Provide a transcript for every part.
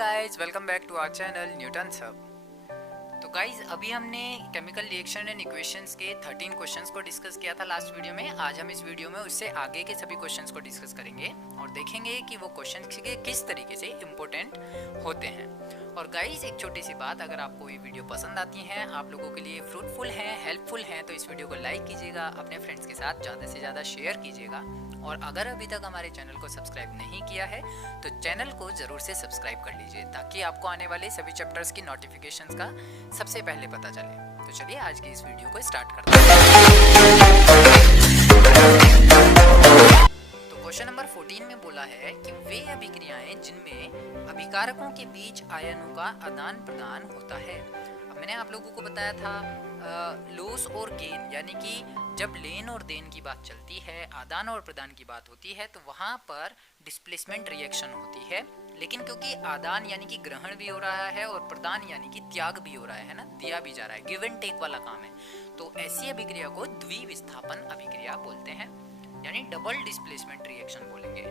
Guys, welcome back to our channel Newton सब। तो guys, अभी हमने केमिकल रिएक्शन एंड इक्वेशंस के 13 क्वेश्चंस को डिस्कस किया था लास्ट वीडियो में। आज हम इस वीडियो में उससे आगे के सभी क्वेश्चंस को डिस्कस करेंगे और देखेंगे कि वो क्वेश्चंस के किस तरीके से इम्पोर्टेंट होते हैं। और गाइस, एक छोटी सी बात, अगर आपको ये वीडियो पसंद आती है, आप लोगों के लिए फ्रूटफुल है, हेल्पफुल है, तो इस वीडियो को लाइक कीजिएगा, अपने फ्रेंड्स के साथ ज़्यादा से ज़्यादा शेयर कीजिएगा। और अगर अभी तक हमारे चैनल को सब्सक्राइब नहीं किया है तो चैनल को ज़रूर से सब्सक्राइब कर लीजिए, ताकि आपको आने वाले सभी चैप्टर्स की नोटिफिकेशंस का सबसे पहले पता चले। तो चलिए आज की इस वीडियो को स्टार्ट करते हैं। तो क्वेश्चन नंबर 14 में बोला है कि वे अभिक्रियाएं जिनमें अभिकारकों के बीच आयनों का आदान प्रदान होता है। अब मैंने आप लोगों को बताया था लॉस और गेन, यानी कि जब लेन और देन की बात चलती है, आदान और प्रदान की बात होती है, तो वहाँ पर डिस्प्लेसमेंट रिएक्शन होती है। लेकिन क्योंकि आदान यानी कि ग्रहण भी हो रहा है और प्रदान यानी कि त्याग भी हो रहा है ना, दिया भी जा रहा है, गिव एंड टेक वाला काम है, तो ऐसी अभिक्रिया को द्विविस्थापन अभिक्रिया बोलते हैं, यानी डबल डिस्प्लेसमेंट रिएक्शन बोलेंगे।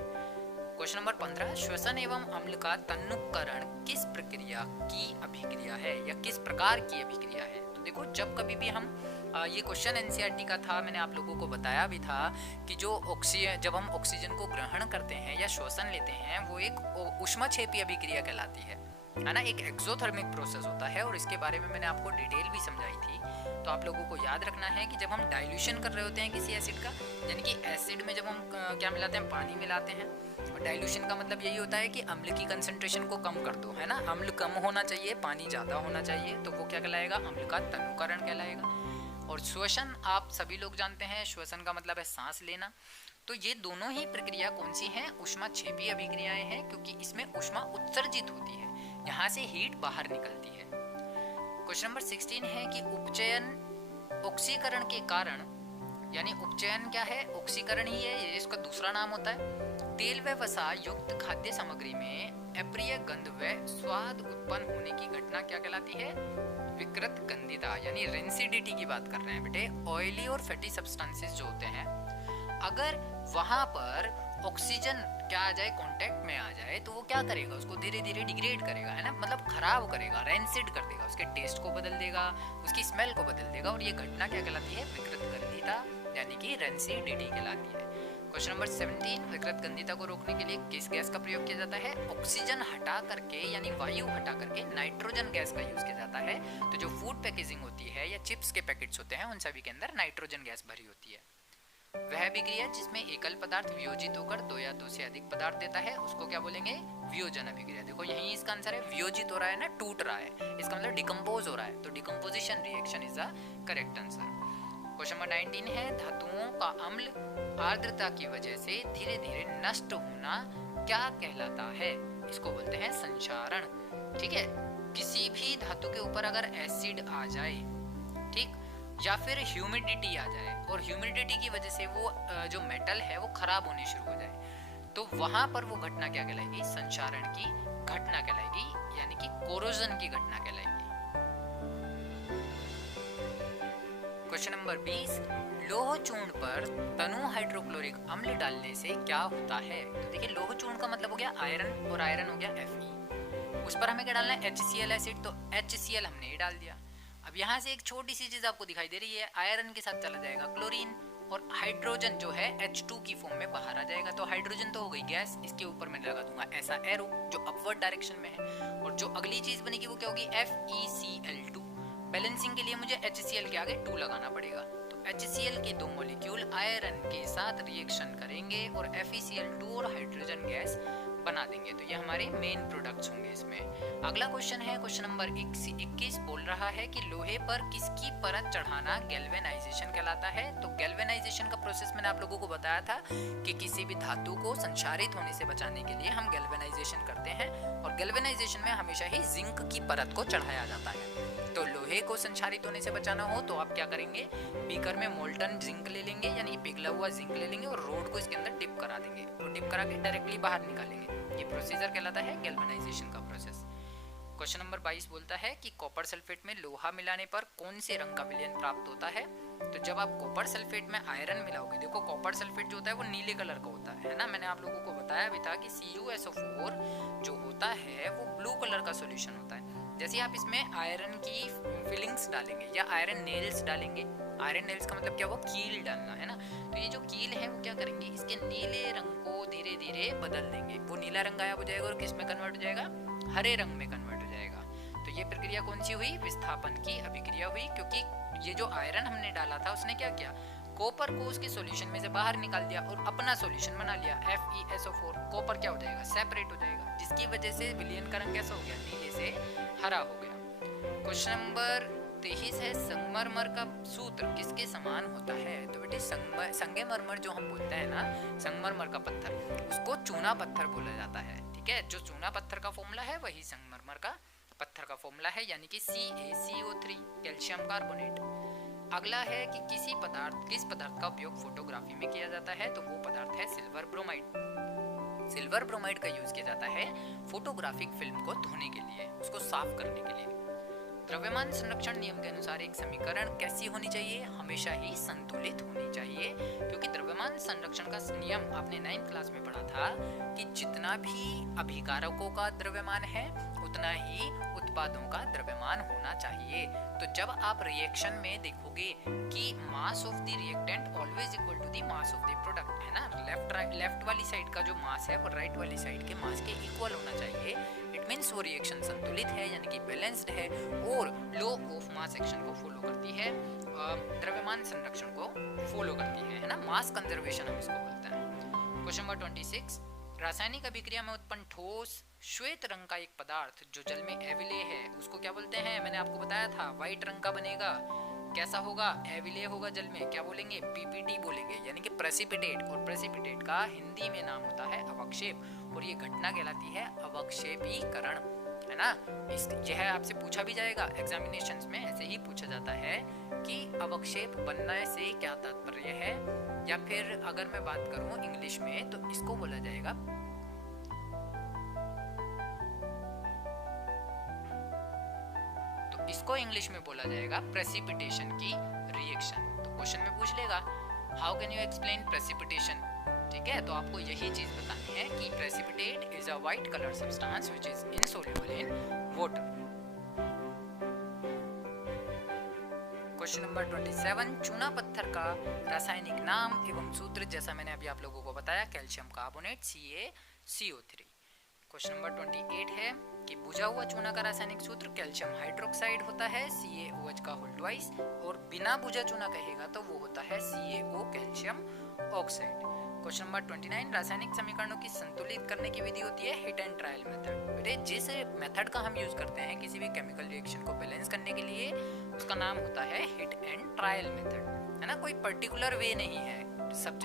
क्वेश्चन नंबर 15, श्वसन एवं अम्ल का तन्नुकरण किस प्रक्रिया की अभिक्रिया है या किस प्रकार की अभिक्रिया है। तो देखो, जब कभी भी हम ये क्वेश्चन एनसीईआरटी का था, मैंने आप लोगों को बताया भी था कि जब हम ऑक्सीजन को ग्रहण करते हैं या श्वसन लेते हैं, वो एक ऊष्माक्षेपी अभिक्रिया कहलाती है ना, एक एक्सोथर्मिक प्रोसेस होता है, और इसके बारे में मैंने आपको डिटेल भी समझाई थी। तो आप लोगों को याद रखना है कि जब हम डाइल्यूशन कर रहे होते हैं किसी एसिड का, यानी कि एसिड में जब हम क्या मिलाते हैं, पानी मिलाते हैं, और डाइल्यूशन का मतलब यही होता है कि अम्ल की कंसंट्रेशन को कम कर दो, है ना, अम्ल कम होना चाहिए, पानी ज़्यादा होना चाहिए, तो वो क्या कहलाएगा, अम्ल का तन्नुकरण कहलाएगा। और श्वसन आप सभी लोग जानते हैं, श्वसन का मतलब है सांस लेना। तो ये दोनों ही प्रक्रिया कौन सी हैं, ऊष्माक्षेपी अभिक्रियाएं हैं, क्योंकि इसमें ऊष्मा उत्सर्जित होती है, यहाँ से हीट बाहर निकलती है। क्वेश्चन नंबर 16 है कि उपचयन ऑक्सीकरण के कारण, यानी उपचयन क्या है, ऑक्सीकरण ही है, ये इसका दूसरा नाम होता है। तेल व वसा युक्त खाद्य सामग्री में अप्रिय गंध व स्वाद उत्पन्न होने की घटना क्या कहलाती है, विकृत गंधिता, यानी रेंसिडिटी की बात कर रहे हैं बेटे। ऑयली और फैटी सब्सटेंसेस जो होते हैं, अगर वहां पर ऑक्सीजन क्या आ जाए, कांटेक्ट में आ जाए, तो वो क्या करेगा, उसको धीरे धीरे डिग्रेड करेगा, है ना, मतलब खराब करेगा, रेंसिड कर देगा, उसके टेस्ट को बदल देगा, उसकी स्मेल को बदल देगा, और ये घटना क्या कहलाती है, विकृत गंधिता, यानी कि रेंसिडिटी कहलाती है। क्वेश्चन नंबर 17, विकृत गंधिता को रोकने के लिए किस गैस का प्रयोग किया जाता है, ऑक्सीजन हटा करके, यानी वायु हटा करके नाइट्रोजन गैस का यूज किया जाता है। तो जो फूड पैकेजिंग होती है या चिप्स के पैकेट्स होते हैं, उन सभी के अंदर नाइट्रोजन गैस भरी होती है। वह अभिक्रिया जिसमें एकल पदार्थ वियोजित होकर दो या दो से अधिक पदार्थ देता है, उसको क्या बोलेंगे, वियोजन अभिक्रिया। देखो यही इसका आंसर है, वियोजित हो रहा है ना, टूट रहा है, इसका मतलब डिकम्पोज हो रहा है, तो decomposition reaction is the correct answer. Question number 19 है, धातुओं का अम्ल आर्द्रता की वजह से धीरे धीरे नष्ट होना क्या कहलाता है, इसको बोलते हैं संक्षारण। ठीक है, किसी भी धातु के ऊपर अगर एसिड आ जाए, ठीक, या फिर ह्यूमिडिटी आ जाए, और ह्यूमिडिटी की वजह से वो जो मेटल है वो खराब होने शुरू हो जाए, तो वहां पर वो घटना क्या कहलाएगी, संक्षारण की घटना कहलाएगी, यानी कि कोरोजन की घटना कहलाएगी। क्वेश्चन नंबर 20, लोह चूर्ण पर तनु हाइड्रोक्लोरिक अम्ल डालने से क्या होता है। तो देखिए, लोह चूर्ण का मतलब हो गया आयरन, और आयरन हो गया Fe, उस पर हमें क्या डालना है, HCl एसिड, तो HCl हमने ही डाल दिया। अब यहाँ से एक छोटी सी चीज आपको दिखाई दे रही है, आयरन के साथ चला जाएगा क्लोरीन, और हाइड्रोजन जो है H2 की फॉर्म में बाहर आ जाएगा, तो हाइड्रोजन तो हो गई गैस, इसके ऊपर मैं लगा दूंगा ऐसा एरो जो अपवर्ड डायरेक्शन में है, और जो अगली चीज बनेगी वो क्या होगी, FeCl2। बैलेंसिंग के लिए मुझे HCl के आगे 2 लगाना पड़ेगा, तो HCl के दो मॉलिक्यूल आयरन के साथ रिएक्शन करेंगे और FeCl2 और हाइड्रोजन गैस बना देंगे, तो ये हमारे मेन प्रोडक्ट्स होंगे इसमें। अगला क्वेश्चन है, क्वेश्चन नंबर 21 बोल रहा है कि लोहे पर किसकी परत चढ़ाना गैल्वेनाइजेशन कहलाता है। तो गैल्वेनाइजेशन का प्रोसेस मैंने आप लोगों को बताया था कि किसी भी धातु को संक्षारित होने से बचाने के लिए हम गैल्वेनाइजेशन करते हैं, और गैल्वेनाइजेशन में हमेशा ही जिंक की परत को चढ़ाया जाता है। तो लोहे को संक्षारित होने से बचाना हो तो आप क्या करेंगे, बीकर में मोल्टन जिंक ले लेंगे, यानी पिघला हुआ जिंक ले लेंगे, और रोड को इसके अंदर डिप करा देंगे, और डिप करा के डायरेक्टली बाहर निकालेंगे। ये प्रोसीजर कहलाता है गैल्वेनाइजेशन का प्रोसेस। क्वेश्चन नंबर 22 बोलता है कि कॉपर सल्फेट में लोहा मिलाने पर कौन से रंग का विलयन प्राप्त होता है। तो जब आप कॉपर सल्फेट में आयरन मिलाओगे, देखो कॉपर सल्फेट जो होता है वो नीले कलर का होता है ना, मैंने आप लोगों को बताया भी था कि CuSO4 जो होता है वो ब्लू कलर का सॉल्यूशन होता है। जैसे आप इसमें आयरन की फिलिंग्स डालेंगे या आयरन नेल्स डालेंगे, आयरन नेल्स का मतलब क्या हुआ, कील डालना है ना, तो ये जो कील है वो क्या करेंगे, इसके नीले रंग को धीरे धीरे बदल देंगे, वो नीला रंग गायब हो जाएगा और किस में कन्वर्ट हो जाएगा, हरे रंग में कन्वर्ट हो जाएगा। तो ये प्रक्रिया कौन सी हुई, विस्थापन की अभिक्रिया हुई, क्योंकि ये जो आयरन हमने डाला था उसने क्या किया, कॉपर को उसके सॉल्यूशन में से बाहर निकाल दिया और अपना सॉल्यूशन बना लिया FeSO4। कॉपर क्या हो जाएगा, सेपरेट हो जाएगा, जिसकी वजह से विलयन का रंग कैसा हो गया, नीले से हरा हो गया। क्वेश्चन नंबर 23 है, संगमरमर का सूत्र किसके समान होता है। तो बेटे संगमरमर जो हम बोलते हैं ना, संगमरमर का पत्थर, उसको चूना पत्थर बोला जाता है, ठीक है। जो चूना पत्थर का फॉर्मूला है वही संगमरमर का पत्थर का फॉर्मूला है, यानी कि CaCO3 कैल्शियम कार्बोनेट। अगला है कि किस पदार्थ का उपयोग फोटोग्राफी में किया जाता है, तो वो पदार्थ है सिल्वर ब्रोमाइड। सिल्वर ब्रोमाइड का यूज किया जाता है फोटोग्राफिक फिल्म को धोने के लिए, उसको साफ करने के लिए। द्रव्यमान संरक्षण नियम के अनुसार एक समीकरण कैसी होनी चाहिए, हमेशा ही संतुलित होनी चाहिए, क्योंकि द्रव्यमान संरक्षण का नियम आपने 9th क्लास में पढ़ा था कि जितना भी अभिकारकों का द्रव्यमान है उतना ही उत्पादों का द्रव्यमान होना चाहिए। तो जब आप रिएक्शन में देखोगे कि mass of the reactant always equal to the mass of the product, है ना, लेफ्ट वाली साइड का जो मास है वो राइट वाली साइड के मास के इक्वल होना चाहिए। इट मीन्स वो रिएक्शन संतुलित है, यानी कि बैलेंस्ड है और लॉ ऑफ मास एक्शन को फॉलो करती है, द्रव्यमान संरक्षण को फॉलो करती है ना, मास कंजर्वेशन हम इसको बोलते हैं। क्वेश्चन नंबर 26, रासायनिक अभिक्रिया में उत्पन्न ठोस श्वेत रंग का एक पदार्थ जो जल में एविलेय है उसको क्या बोलते हैं, मैंने आपको बताया था व्हाइट रंग का बनेगा, कैसा होगा, एविलेय होगा जल में, क्या बोलेंगे, PPT बोलेंगे, यानी कि प्रेसिपिटेट, और प्रेसिपिटेट का हिंदी में नाम होता है अवक्षेप, और ये घटना कहलाती है अवक्षेपीकरण, है ना। यह आपसे पूछा भी जाएगा एग्जामिनेशंस में, ऐसे ही पूछा जाता है कि अवक्षेप बनने से क्या तात्पर्य है, या फिर अगर मैं बात करूं इंग्लिश में तो इसको बोला जाएगा इसको इंग्लिश में बोला जाएगा प्रेसिपिटेशन की रिएक्शन। तो क्वेश्चन में पूछ लेगा how can you explain precipitation, ठीक है। तो आपको यही चीज बतानी है कि precipitate is a white colour substance which is insoluble in water. Question number 27, चूना पत्थर का रासायनिक नाम एवं सूत्र, जैसा मैंने अभी आप लोगों को बताया, calcium carbonate CaCO3। Question number 28 है कि बुझा हुआ चूना का रासायनिक सूत्र कैल्शियम हाइड्रोक्साइड होता है CaOH का होल ट्वाइस, और बिना बुझा चूना कहेगा तो वो होता है CaO calcium oxide. Question number 29, रासायनिक समीकरणों की संतुलित करने की विधि होती है हिट एंड ट्रायल मेथड। बेटे जिस मेथड का हम यूज करते हैं किसी भी केमिकल रिएक्शन को बैलेंस करने के लिए, उसका नाम होता है हिट एंड ट्रायल मेथड, है ना। कोई पर्टिकुलर वे नहीं है सब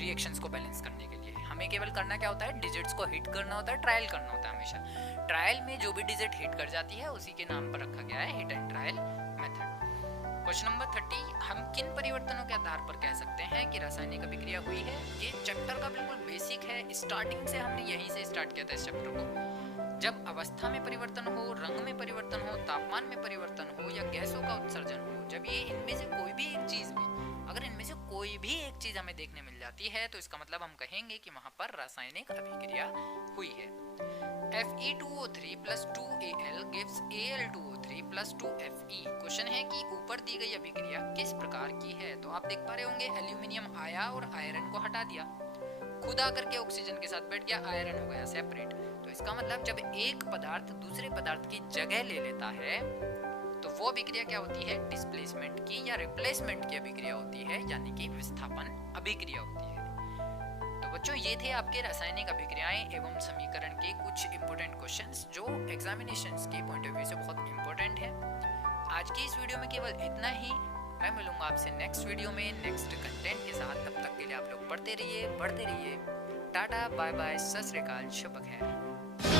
रिएक्शंस को बैलेंस करने के लिए, हमें केवल करना क्या होता है, डिजिट्स को हिट करना होता है, ट्रायल करना होता है। हमेशा ट्रायल में जो भी डिजिट हिट कर जाती है उसी के नाम पर रखा गया है hit and trial method. Question number 30, हम किन परिवर्तनों के आधार पर कह सकते हैं कि रासायनिक अभिक्रिया हुई है। ये चैप्टर का बिल्कुल बेसिक है, स्टार्टिंग से हमने यहीं से स्टार्ट किया था इस चैप्टर को। जब अवस्था में परिवर्तन हो, रंग में परिवर्तन हो, तापमान में परिवर्तन हो या गैसों का उत्सर्जन हो, जब ये इनमें से कोई भी एक चीज में, अगर इनमें से कोई भी एक चीज हमें देखने मिल जाती है तो इसका मतलब हम कहेंगे कि वहां पर रासायनिक अभिक्रिया हुई है। Fe2O3 plus 2Al gives Al2O3 plus 2Fe। Question है कि ऊपर दी गई अभिक्रिया किस प्रकार की है। तो आप देख पा रहे होंगे एल्यूमिनियम आया और आयरन को हटा दिया, खुद आकर के ऑक्सीजन के साथ बैठ गया, आयरन हो गया सेपरेट। तो इसका मतलब जब एक पदार्थ दूसरे पदार्थ की जगह ले लेता है तो वो अभिक्रिया क्या होती है, डिस्प्लेसमेंट की या रिप्लेसमेंट की अभिक्रिया होती है, यानी कि विस्थापन अभिक्रिया होती है। तो बच्चों ये थे आपके रासायनिक अभिक्रियाएं एवं समीकरण के कुछ इंपॉर्टेंट क्वेश्चंस जो एग्जामिनेशंस के पॉइंट ऑफ व्यू से बहुत इंपॉर्टेंट है। आज की इस वीडियो में केवल इतना ही। मैं मिलूंगा आपसे नेक्स्ट वीडियो में नेक्स्ट कंटेंट के साथ। तब तक के लिए आप लोग पढ़ते रहिए, बढ़ते रहिए। टाटा, बाय बाय, सत श्री अकाल, शुभ खैर।